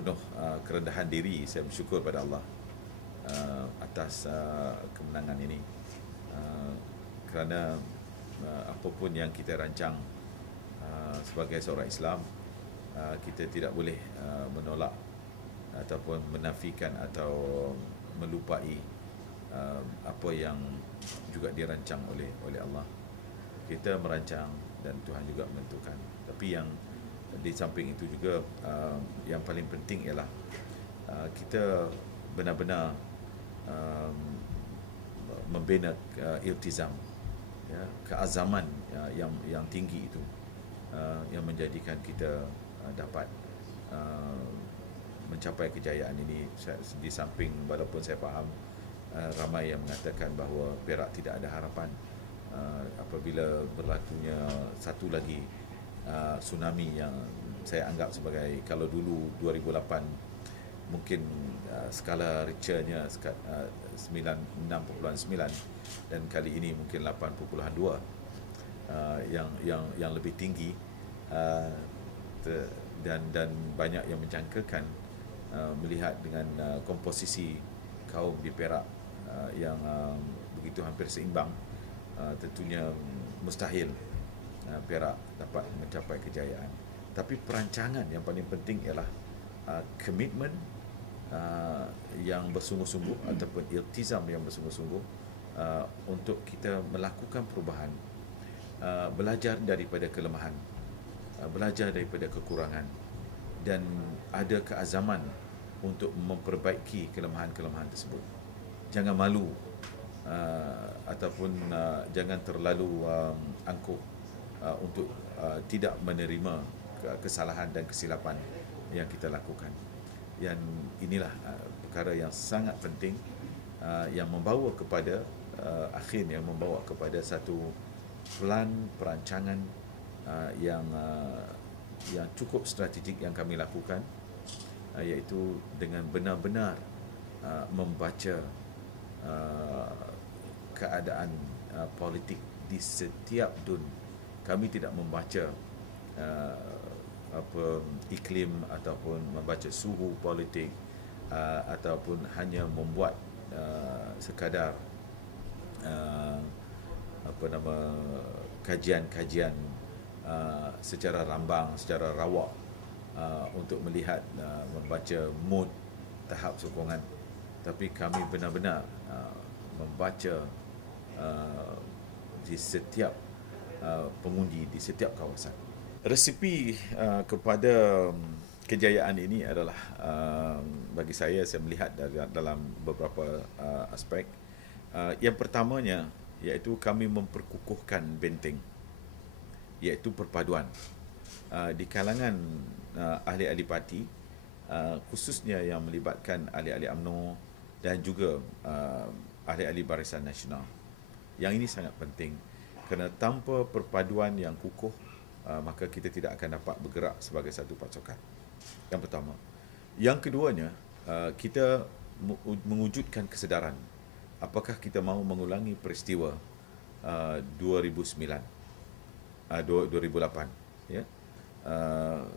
penuh kerendahan diri saya bersyukur pada Allah atas kemenangan ini, kerana apapun yang kita rancang sebagai seorang Islam, kita tidak boleh menolak ataupun menafikan atau melupai apa yang juga dirancang oleh Allah. Kita merancang dan Tuhan juga menentukan. Tapi yang di samping itu juga yang paling penting ialah kita benar-benar membina iltizam, ya, keazaman yang tinggi itu yang menjadikan kita dapat mencapai kejayaan ini. Di samping walaupun saya faham ramai yang mengatakan bahawa Perak tidak ada harapan apabila berlakunya satu lagi tsunami yang saya anggap sebagai, kalau dulu 2008 mungkin skala Richternya 6.9 dan kali ini mungkin 8.2 yang lebih tinggi, dan banyak yang menjangkakan melihat dengan komposisi kaum di Perak yang begitu hampir seimbang, tentunya mustahil Perak dapat mencapai kejayaan. Tapi perancangan yang paling penting ialah komitmen yang bersungguh-sungguh ataupun iltizam yang bersungguh-sungguh untuk kita melakukan perubahan, belajar daripada kelemahan, belajar daripada kekurangan, dan ada keazaman untuk memperbaiki kelemahan-kelemahan tersebut. Jangan malu ataupun jangan terlalu angkuh untuk tidak menerima kesalahan dan kesilapan yang kita lakukan. Yang inilah perkara yang sangat penting yang membawa kepada akhirnya membawa kepada satu plan perancangan yang cukup strategik yang kami lakukan, iaitu dengan benar-benar membaca keadaan politik di setiap dun. Kami tidak membaca iklim ataupun membaca suhu politik ataupun hanya membuat sekadar kajian-kajian secara rambang, secara rawak untuk melihat membaca mood tahap sokongan. Tapi kami benar-benar membaca di setiap pengundi, di setiap kawasan. Resipi kepada kejayaan ini adalah bagi saya melihat dalam beberapa aspek. Yang pertamanya iaitu kami memperkukuhkan benteng, iaitu perpaduan di kalangan ahli-ahli parti, khususnya yang melibatkan ahli-ahli UMNO dan juga ahli-ahli Barisan Nasional. Yang ini sangat penting kerana tanpa perpaduan yang kukuh, maka kita tidak akan dapat bergerak sebagai satu pasukan. Yang pertama. Yang keduanya, kita mewujudkan kesedaran apakah kita mahu mengulangi peristiwa 2008, ya.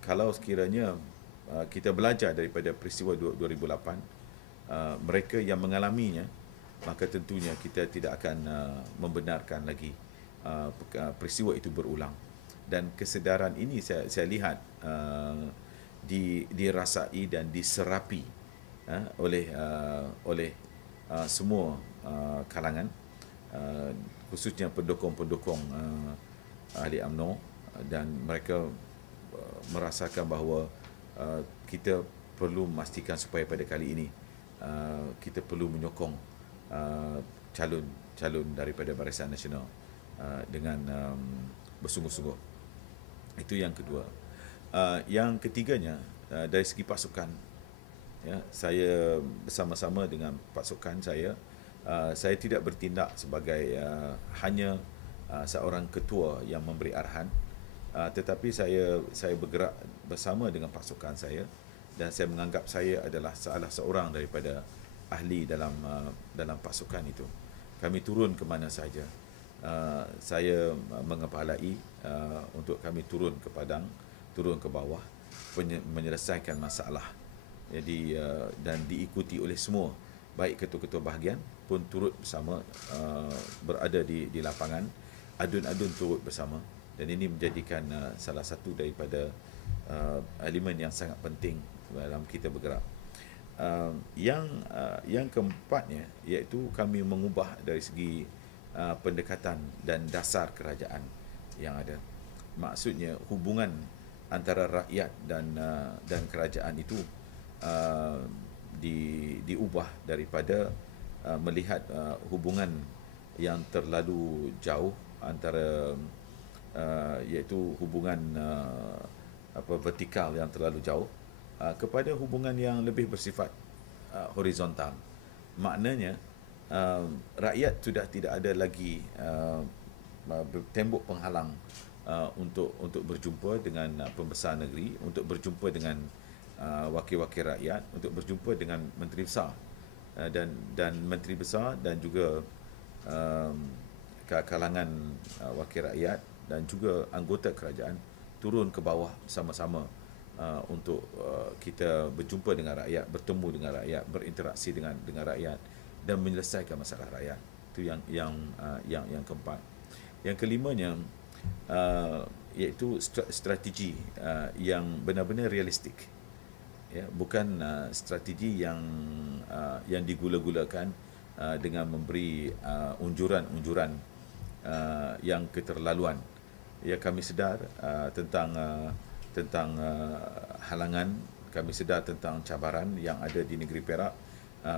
Kalau sekiranya kita belajar daripada peristiwa 2008, mereka yang mengalaminya, maka tentunya kita tidak akan membenarkan lagi peristiwa itu berulang. Dan kesedaran ini saya lihat dirasai dan diserapi oleh semua kalangan, khususnya pendukung-pendukung ahli UMNO, dan mereka merasakan bahawa kita perlu memastikan supaya pada kali ini kita perlu menyokong calon daripada Barisan Nasional dengan bersungguh-sungguh. Itu yang kedua. Yang ketiganya, dari segi pasukan, ya, saya bersama-sama dengan pasukan saya tidak bertindak sebagai hanya seorang ketua yang memberi arahan, tetapi saya bergerak bersama dengan pasukan saya, dan saya menganggap saya adalah salah seorang daripada ahli dalam pasukan itu. Kami turun ke mana saja. Saya mengepalai untuk kami turun ke padang, turun ke bawah, menyelesaikan masalah Jadi dan diikuti oleh semua, baik ketua-ketua bahagian pun turut bersama, berada di lapangan, adun-adun turut bersama, dan ini menjadikan salah satu daripada elemen yang sangat penting dalam kita bergerak. Yang keempatnya iaitu kami mengubah dari segi pendekatan dan dasar kerajaan yang ada. Maksudnya hubungan antara rakyat dan kerajaan itu diubah daripada melihat hubungan yang terlalu jauh antara iaitu hubungan vertikal yang terlalu jauh kepada hubungan yang lebih bersifat horizontal. Maknanya rakyat sudah tidak ada lagi tembok penghalang untuk berjumpa dengan pembesar negeri, untuk berjumpa dengan wakil-wakil rakyat, untuk berjumpa dengan menteri besar dan menteri besar dan juga kalangan wakil rakyat dan juga anggota kerajaan turun ke bawah sama-sama untuk kita berjumpa dengan rakyat, bertemu dengan rakyat, berinteraksi dengan rakyat dan menyelesaikan masalah rakyat. Itu yang keempat. Yang kelimanya iaitu strategi yang benar-benar realistik. Ya, bukan strategi yang digula-gulakan dengan memberi unjuran-unjuran yang keterlaluan. Ya, kami sedar tentang halangan, kami sedar tentang cabaran yang ada di negeri Perak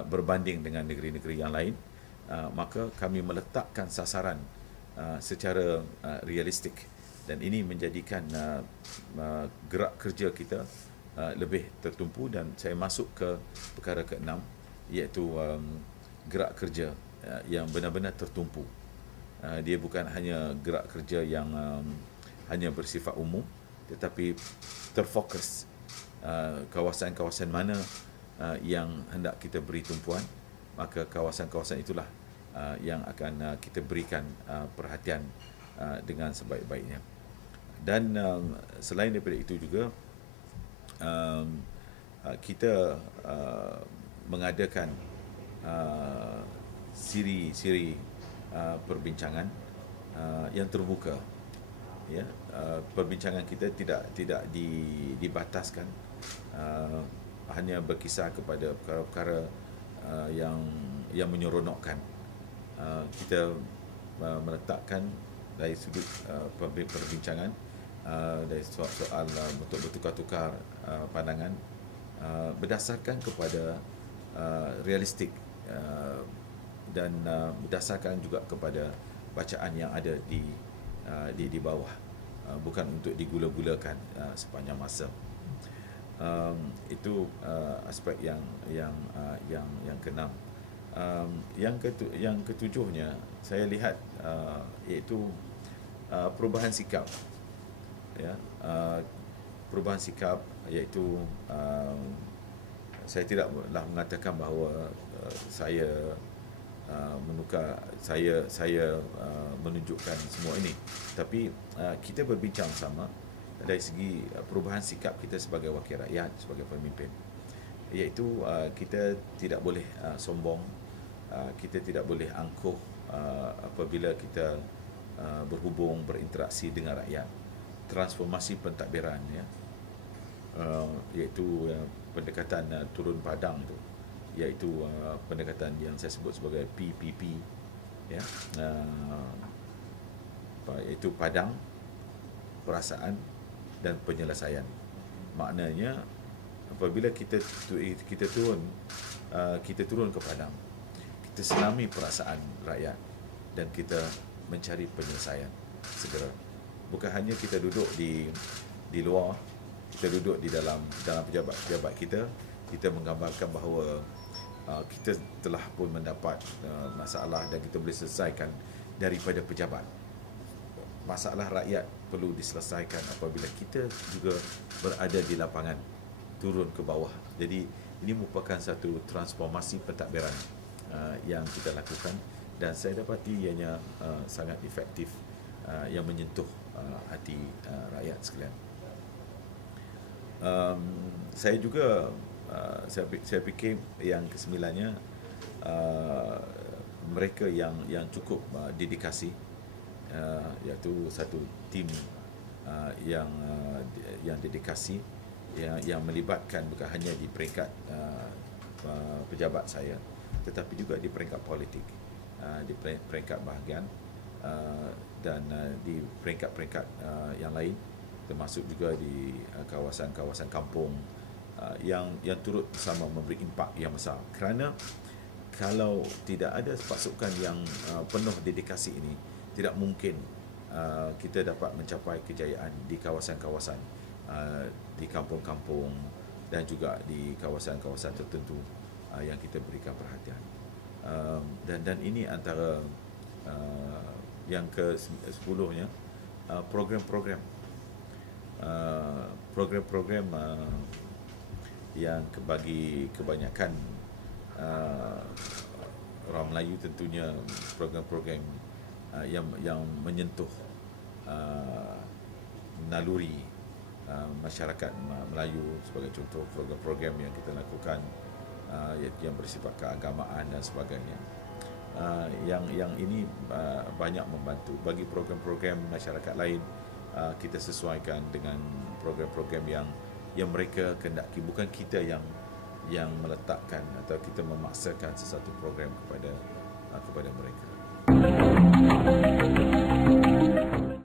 berbanding dengan negeri-negeri yang lain, maka kami meletakkan sasaran secara realistik, dan ini menjadikan gerak kerja kita lebih tertumpu. Dan saya masuk ke perkara ke-6 iaitu gerak kerja yang benar-benar tertumpu. Dia bukan hanya gerak kerja yang hanya bersifat umum, tetapi terfokus kawasan-kawasan mana yang hendak kita beri tumpuan, maka kawasan-kawasan itulah yang akan kita berikan perhatian dengan sebaik-baiknya. Dan selain daripada itu juga kita mengadakan siri-siri perbincangan yang terbuka. Ya, perbincangan kita tidak dibataskan hanya berkisar kepada perkara-perkara yang menyeronokkan. Kita meletakkan dari sudut perbincangan dari soal untuk bertukar-tukar pandangan berdasarkan kepada realistik dan berdasarkan juga kepada bacaan yang ada di bawah, bukan untuk digula-gulakan sepanjang masa. Itu aspek yang keenam. Yang ketujuhnya saya lihat iaitu perubahan sikap. Ya, perubahan sikap iaitu saya tidaklah mengatakan bahawa saya menunjukkan semua ini, tapi kita berbincang sama dari segi perubahan sikap kita sebagai wakil rakyat, sebagai pemimpin, iaitu kita tidak boleh sombong, kita tidak boleh angkuh apabila kita berhubung, berinteraksi dengan rakyat. Transformasi pentadbiran, ya, iaitu pendekatan turun padang itu, iaitu pendekatan yang saya sebut sebagai PPP, ya, iaitu padang, perasaan dan penyelesaian. Maknanya apabila kita turun ke padang, kita selami perasaan rakyat dan kita mencari penyelesaian segera. Bukan hanya kita duduk di luar, kita duduk di dalam pejabat-pejabat kita menggambarkan bahawa kita telah pun mendapat masalah dan kita boleh selesaikan daripada pejabat. Masalah rakyat perlu diselesaikan apabila kita juga berada di lapangan, turun ke bawah. Jadi ini merupakan satu transformasi pentadbiran yang kita lakukan, dan saya dapati ianya sangat efektif, yang menyentuh hati rakyat sekalian. Saya juga saya fikir yang kesembilannya mereka yang cukup dedikasi, iaitu satu tim yang dedikasi, yang melibatkan bukan hanya di peringkat pejabat saya, tetapi juga di peringkat politik, di peringkat bahagian, dan di peringkat-peringkat yang lain, termasuk juga di kawasan-kawasan kampung, yang turut bersama memberi impak yang besar. Kerana kalau tidak ada pasukan yang penuh dedikasi ini, tidak mungkin kita dapat mencapai kejayaan di kawasan-kawasan, di kampung-kampung dan juga di kawasan-kawasan tertentu yang kita berikan perhatian. Dan ini antara yang ke-10-nya, program-program yang bagi kebanyakan orang Melayu tentunya program-program yang menyentuh naluri masyarakat Melayu. Sebagai contoh, program-program yang kita lakukan yang bersifat keagamaan dan sebagainya, yang ini banyak membantu. Bagi program-program masyarakat lain, kita sesuaikan dengan program-program yang mereka kendaki, bukan kita yang meletakkan atau kita memaksakan sesuatu program kepada mereka.